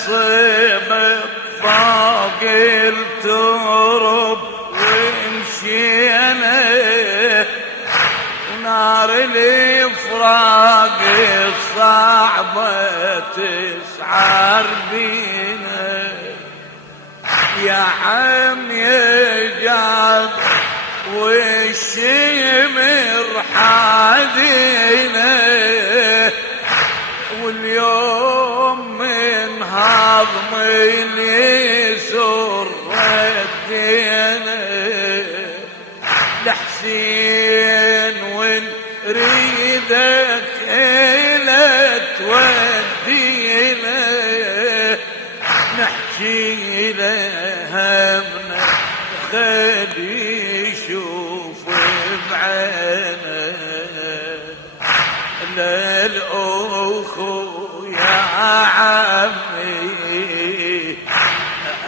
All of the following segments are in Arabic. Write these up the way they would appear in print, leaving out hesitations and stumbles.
الصبح فوق الترب ومشينا ونار الفراق الصعبة تسعر بينا يا عم يجعل والشمر حادينا واليوم من هضم اليسر ردينا لحسين ونريدك إلى تودينا نحكي له همنا خلي يشوف بعينه للأخو يا عمي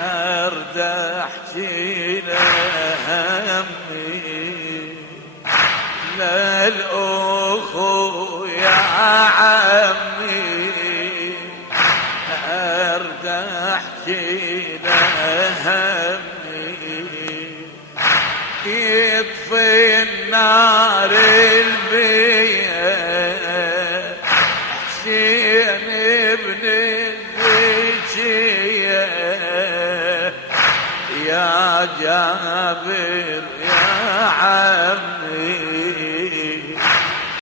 أرد أحكي له همي للأخو يا عمي أرد أحكي له همي يطفي النار البيت حسين ابن الذكية يا جابر يا عمي